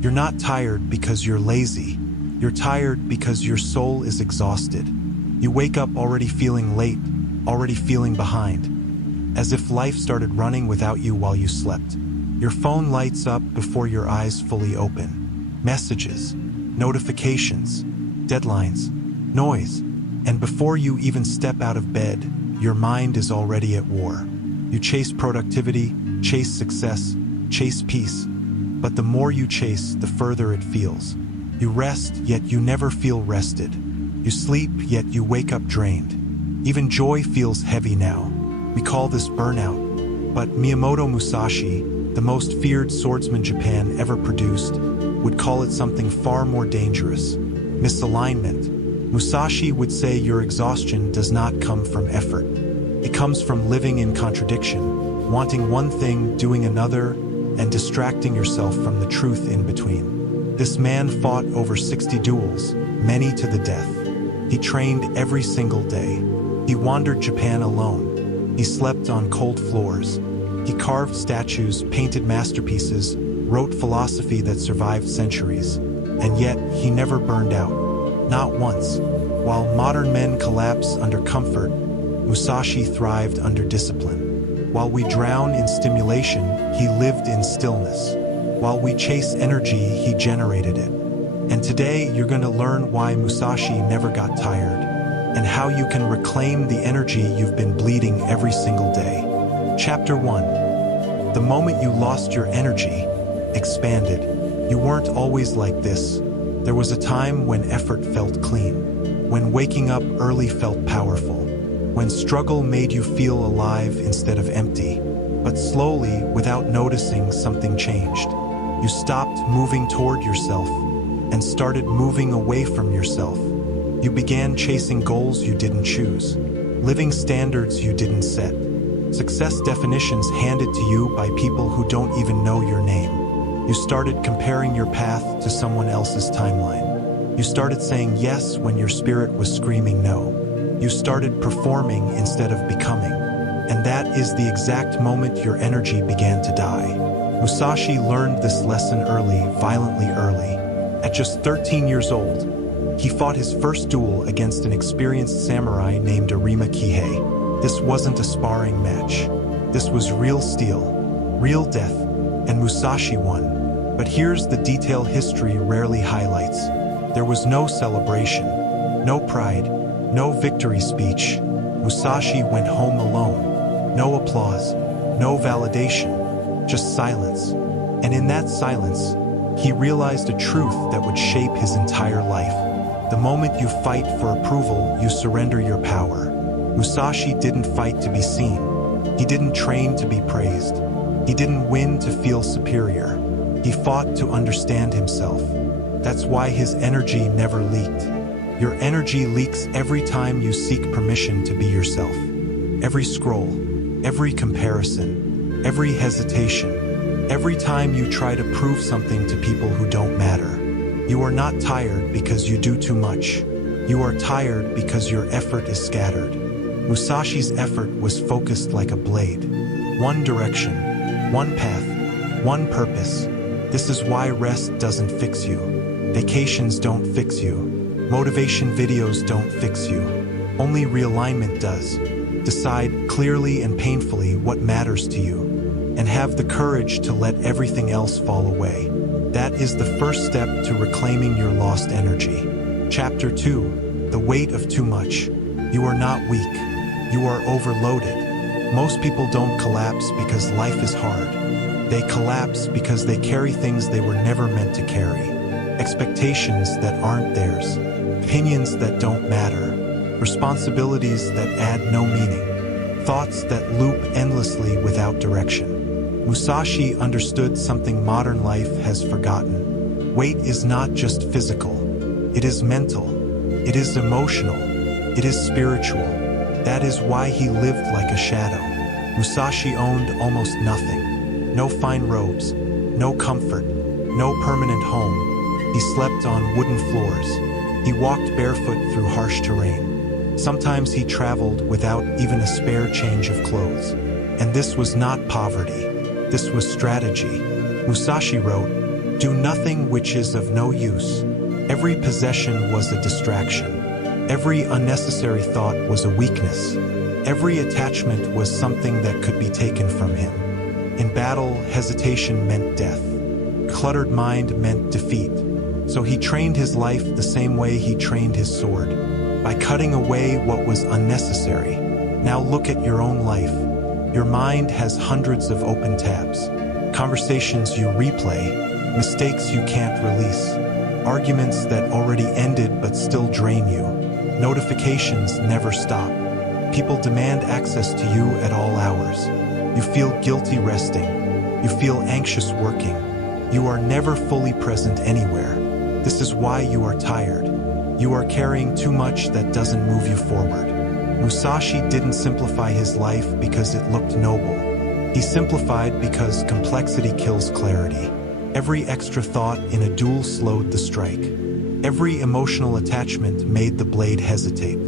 You're not tired because you're lazy. You're tired because your soul is exhausted. You wake up already feeling late, already feeling behind, as if life started running without you while you slept. Your phone lights up before your eyes fully open. Messages, notifications, deadlines, noise, and before you even step out of bed, your mind is already at war. You chase productivity, chase success, chase peace, but the more you chase, the further it feels. You rest, yet you never feel rested. You sleep, yet you wake up drained. Even joy feels heavy now. We call this burnout, but Miyamoto Musashi, the most feared swordsman Japan ever produced, would call it something far more dangerous: misalignment. Musashi would say your exhaustion does not come from effort. It comes from living in contradiction, wanting one thing, doing another, and distracting yourself from the truth in between. This man fought over 60 duels, many to the death. He trained every single day. He wandered Japan alone. He slept on cold floors. He carved statues, painted masterpieces, wrote philosophy that survived centuries. And yet, he never burned out. Not once. While modern men collapse under comfort, Musashi thrived under discipline. While we drown in stimulation, he lived in stillness. While we chase energy, he generated it. And today, you're going to learn why Musashi never got tired, and how you can reclaim the energy you've been bleeding every single day. Chapter 1. The moment you lost your energy, expanded. You weren't always like this. There was a time when effort felt clean, when waking up early felt powerful, when struggle made you feel alive instead of empty. But slowly, without noticing, something changed. You stopped moving toward yourself and started moving away from yourself. You began chasing goals you didn't choose, living standards you didn't set, success definitions handed to you by people who don't even know your name. You started comparing your path to someone else's timeline. You started saying yes when your spirit was screaming no. You started performing instead of becoming. And that is the exact moment your energy began to die. Musashi learned this lesson early, violently early. At just 13 years old, he fought his first duel against an experienced samurai named Arima Kihei. This wasn't a sparring match. This was real steel, real death, and Musashi won. But here's the detail history rarely highlights. There was no celebration, no pride, no victory speech. Musashi went home alone. No applause, no validation, just silence. And in that silence, he realized a truth that would shape his entire life. The moment you fight for approval, you surrender your power. Musashi didn't fight to be seen. He didn't train to be praised. He didn't win to feel superior. He fought to understand himself. That's why his energy never leaked. Your energy leaks every time you seek permission to be yourself. Every scroll, every comparison, every hesitation, every time you try to prove something to people who don't matter. You are not tired because you do too much. You are tired because your effort is scattered. Musashi's effort was focused like a blade. One direction, one path, one purpose. This is why rest doesn't fix you. Vacations don't fix you. Motivation videos don't fix you. Only realignment does. Decide clearly and painfully what matters to you, and have the courage to let everything else fall away. That is the first step to reclaiming your lost energy. Chapter 2. The weight of too much. You are not weak. You are overloaded. Most people don't collapse because life is hard. They collapse because they carry things they were never meant to carry. Expectations that aren't theirs. Opinions that don't matter. Responsibilities that add no meaning. Thoughts that loop endlessly without direction. Musashi understood something modern life has forgotten. Weight is not just physical. It is mental. It is emotional. It is spiritual. That is why he lived like a shadow. Musashi owned almost nothing. No fine robes, no comfort, no permanent home. He slept on wooden floors. He walked barefoot through harsh terrain. Sometimes he traveled without even a spare change of clothes. And this was not poverty. This was strategy. Musashi wrote, Do nothing which is of no use. Every possession was a distraction. Every unnecessary thought was a weakness. Every attachment was something that could be taken from him. In battle, hesitation meant death. Cluttered mind meant defeat. So he trained his life the same way he trained his sword, by cutting away what was unnecessary. Now look at your own life. Your mind has hundreds of open tabs. Conversations you replay, mistakes you can't release, arguments that already ended but still drain you. Notifications never stop. People demand access to you at all hours. You feel guilty resting. You feel anxious working. You are never fully present anywhere. This is why you are tired. You are carrying too much that doesn't move you forward. Musashi didn't simplify his life because it looked noble. He simplified because complexity kills clarity. Every extra thought in a duel slowed the strike. Every emotional attachment made the blade hesitate.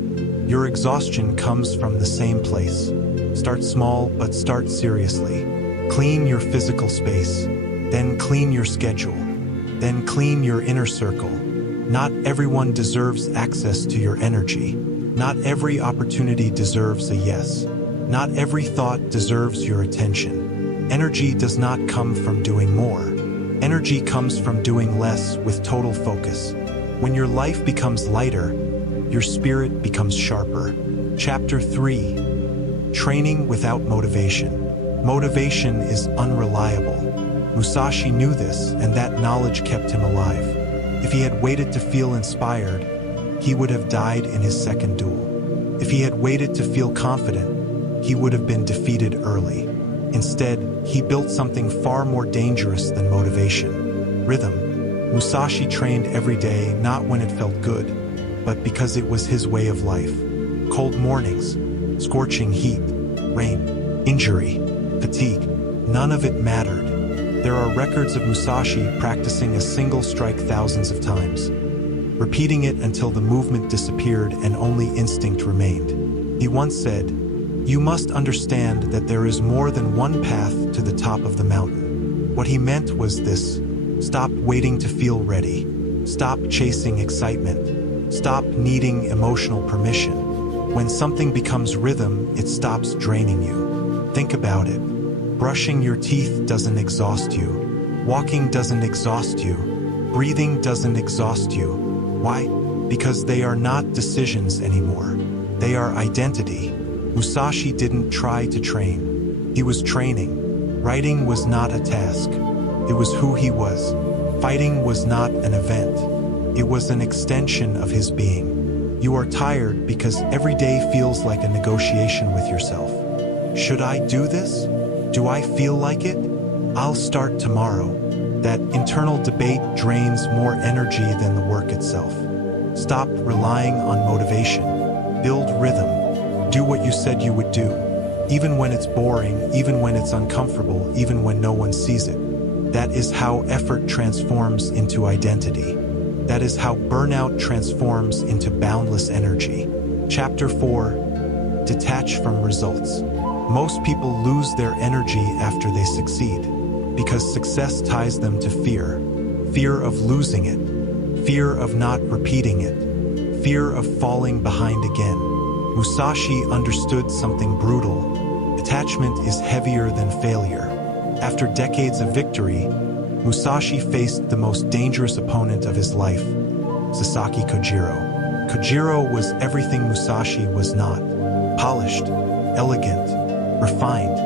Your exhaustion comes from the same place. Start small, but start seriously. Clean your physical space. Then clean your schedule. Then clean your inner circle. Not everyone deserves access to your energy. Not every opportunity deserves a yes. Not every thought deserves your attention. Energy does not come from doing more. Energy comes from doing less with total focus. When your life becomes lighter, your spirit becomes sharper. Chapter 3. Training without motivation. Motivation is unreliable. Musashi knew this, and that knowledge kept him alive. If he had waited to feel inspired, he would have died in his second duel. If he had waited to feel confident, he would have been defeated early. Instead, he built something far more dangerous than motivation: rhythm. Musashi trained every day, not when it felt good, but because it was his way of life. Cold mornings, scorching heat, rain, injury, fatigue, none of it mattered. There are records of Musashi practicing a single strike thousands of times, repeating it until the movement disappeared and only instinct remained. He once said, "You must understand that there is more than one path to the top of the mountain." What he meant was this: stop waiting to feel ready. Stop chasing excitement. Stop needing emotional permission. When something becomes rhythm, it stops draining you. Think about it. Brushing your teeth doesn't exhaust you. Walking doesn't exhaust you. Breathing doesn't exhaust you. Why? Because they are not decisions anymore. They are identity. Musashi didn't try to train. He was training. Writing was not a task. It was who he was. Fighting was not an event. It was an extension of his being. You are tired because every day feels like a negotiation with yourself. Should I do this? Do I feel like it? I'll start tomorrow. That internal debate drains more energy than the work itself. Stop relying on motivation. Build rhythm. Do what you said you would do, even when it's boring, even when it's uncomfortable, even when no one sees it. That is how effort transforms into identity. That is how burnout transforms into boundless energy. Chapter 4. Detach from results. Most people lose their energy after they succeed, because success ties them to fear. Fear of losing it. Fear of not repeating it. Fear of falling behind again. Musashi understood something brutal. Attachment is heavier than failure. After decades of victory, Musashi faced the most dangerous opponent of his life, Sasaki Kojiro. Kojiro was everything Musashi was not: polished, elegant, refined.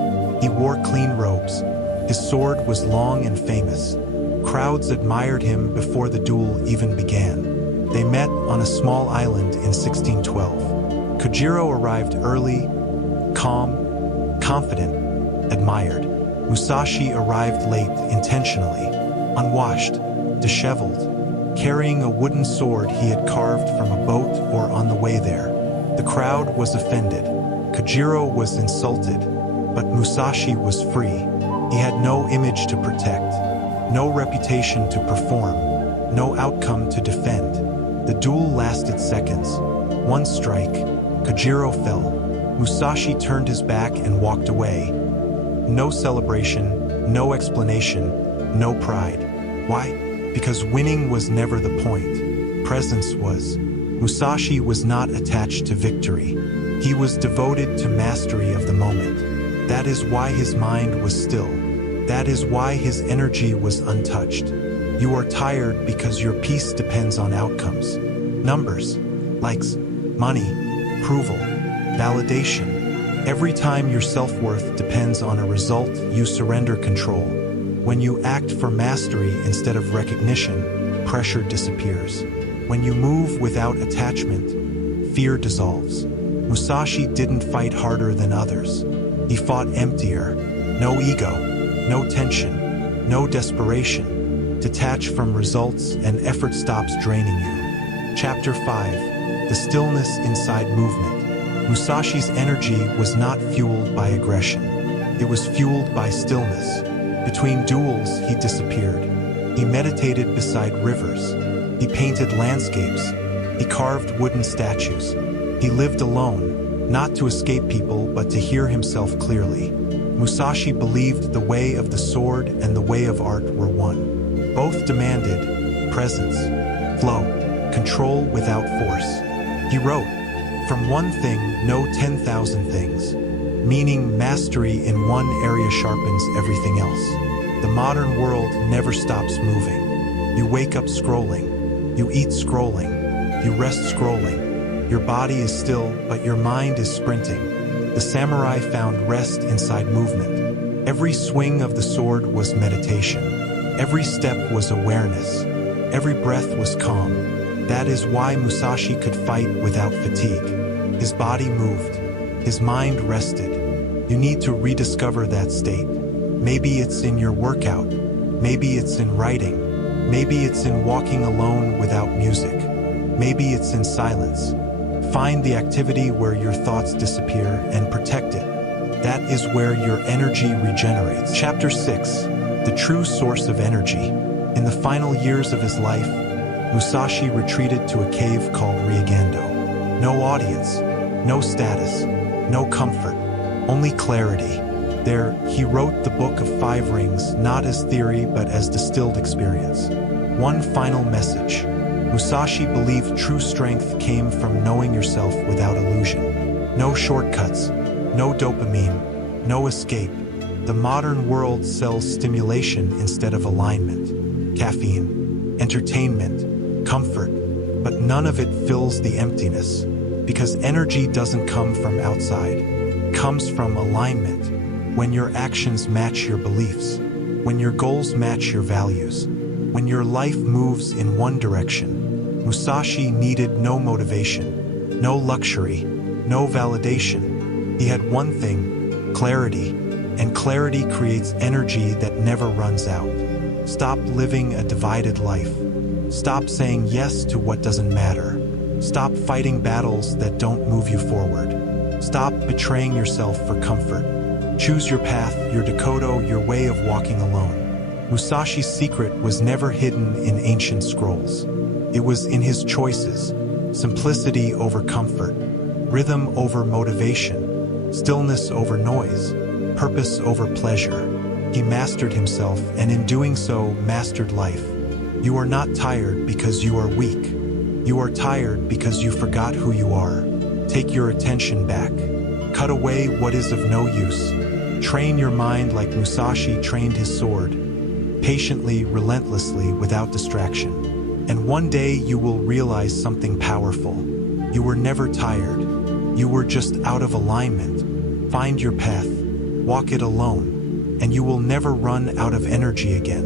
He wore clean robes. His sword was long and famous. Crowds admired him before the duel even began. They met on a small island in 1612. Kojiro arrived early, calm, confident, admired. Musashi arrived late intentionally, unwashed, disheveled, carrying a wooden sword he had carved from a boat or on the way there. The crowd was offended. Kojiro was insulted, but Musashi was free. He had no image to protect, no reputation to perform, no outcome to defend. The duel lasted seconds. One strike, Kojiro fell. Musashi turned his back and walked away. No celebration, no explanation, no pride. Why? because winning was never the point. Presence was. Musashi was not attached to victory. He was devoted to mastery of the moment. That is why his mind was still. That is why his energy was untouched. You are tired because your peace depends on outcomes. Numbers, likes, money, approval, validation. Every time your self-worth depends on a result, you surrender control. When you act for mastery instead of recognition, pressure disappears. When you move without attachment, fear dissolves. Musashi didn't fight harder than others. He fought emptier. No ego, no tension, no desperation. Detach from results and effort stops draining you. Chapter 5. The Stillness Inside Movement. Musashi's energy was not fueled by aggression. It was fueled by stillness. Between duels, he disappeared. He meditated beside rivers. He painted landscapes. He carved wooden statues. He lived alone, not to escape people, but to hear himself clearly. Musashi believed the way of the sword and the way of art were one. Both demanded presence, flow, control without force. He wrote, "From one thing, know 10,000 things," meaning mastery in one area sharpens everything else. The modern world never stops moving. You wake up scrolling. You eat scrolling. You rest scrolling. Your body is still, but your mind is sprinting. The samurai found rest inside movement. Every swing of the sword was meditation. Every step was awareness. Every breath was calm. That is why Musashi could fight without fatigue. His body moved. His mind rested. You need to rediscover that state. Maybe it's in your workout. Maybe it's in writing. Maybe it's in walking alone without music. Maybe it's in silence. Find the activity where your thoughts disappear and protect it. That is where your energy regenerates. Chapter 6. The True Source of Energy. In the final years of his life, Musashi retreated to a cave called Ryagando. No audience, no status, no comfort, only clarity. There, he wrote the Book of Five Rings, not as theory but as distilled experience. One final message. Musashi believed true strength came from knowing yourself without illusion. No shortcuts, no dopamine, no escape. The modern world sells stimulation instead of alignment. Caffeine, entertainment, comfort, but none of it fills the emptiness. Because energy doesn't come from outside. It comes from alignment. When your actions match your beliefs. When your goals match your values. When your life moves in one direction. Musashi needed no motivation, no luxury, no validation. He had one thing, clarity, and clarity creates energy that never runs out. Stop living a divided life. Stop saying yes to what doesn't matter. Stop fighting battles that don't move you forward. Stop betraying yourself for comfort. Choose your path, your Dakota, your way of walking alone. Musashi's secret was never hidden in ancient scrolls. It was in his choices. Simplicity over comfort. Rhythm over motivation. Stillness over noise. Purpose over pleasure. He mastered himself and in doing so mastered life. You are not tired because you are weak. You are tired because you forgot who you are. Take your attention back. Cut away what is of no use. Train your mind like Musashi trained his sword. Patiently, relentlessly, without distraction. And one day you will realize something powerful. You were never tired. You were just out of alignment. Find your path. Walk it alone. And you will never run out of energy again.